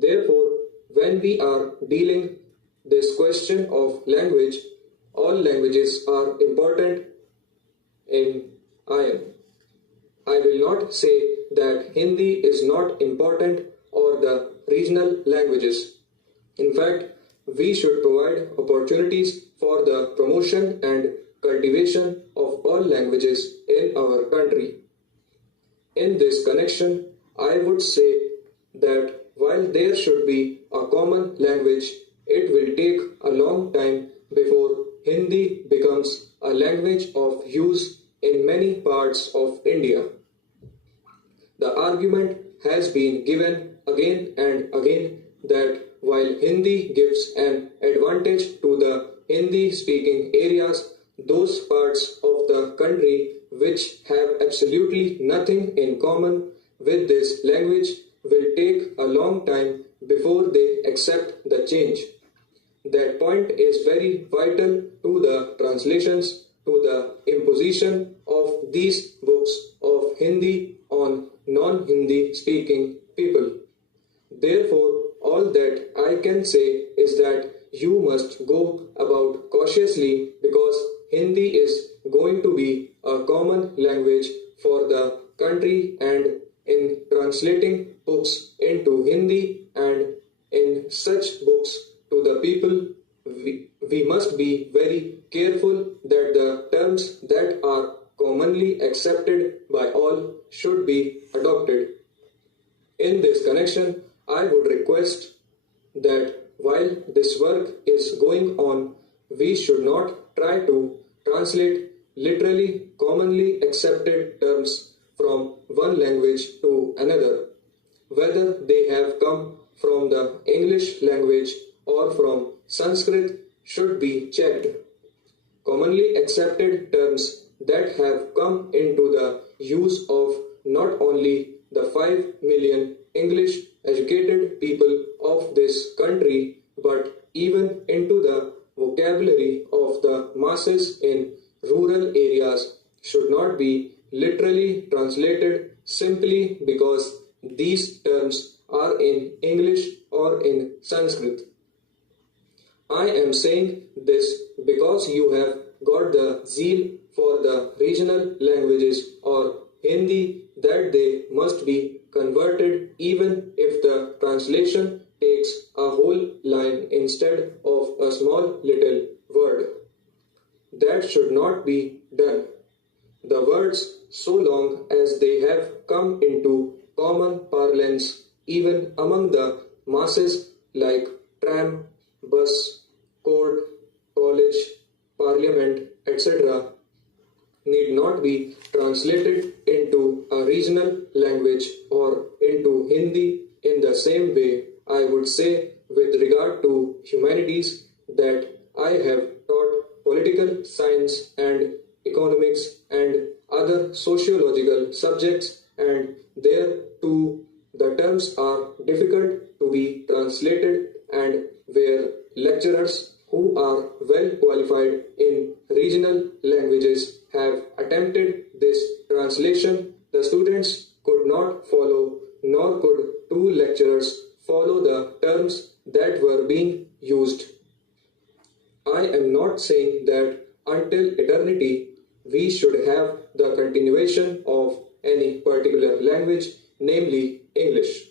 Therefore, when we are dealing this question of language, all languages are important in IM. I will not say that Hindi is not important or the regional languages. In fact, we should provide opportunities for the promotion and cultivation of all languages in our country. In this connection, I would say that while there should be a common language, it will take a long time before Hindi becomes a language of use in many parts of India. The argument has been given again and again that while Hindi gives an advantage to the Hindi speaking areas, those parts of the country which have absolutely nothing in common with this language will take a long time before they accept the change. That point is very vital to the translations, to the imposition of these books of Hindi on non-Hindi speaking people. Therefore, all that I can say is that you must go about cautiously because Hindi is going to be a common language for the country, and in translating books into Hindi and in such books to the people, we must be very careful that the terms that are commonly accepted by all should be adopted. In this connection, I would request that while this work is going on, we should not try to translate literally commonly accepted terms from one language to another, whether they have come from the English language or from Sanskrit should be checked. Commonly accepted terms that have come into the use of not only the 5 million English educated people of this country but even into the vocabulary of the masses in rural areas should not be literally translated simply because these terms are in English or in Sanskrit. I am saying this because you have got the zeal for the regional languages or Hindi that they must be converted even if the translation takes a whole line instead of a small little word. That should not be done. The words, so long as they have come into common parlance even among the masses like tram, bus, court, college, parliament, etc., need not be translated into a regional language or into Hindi in the same way. I would say with regard to humanities that I have taught political science and economics and other sociological subjects, and there too the terms are difficult to be translated, and where lecturers who are well qualified in regional languages have attempted this translation, the students could not follow, nor could two lecturers follow the terms that were being used. I am not saying that until eternity we should have the continuation of any particular language, namely English.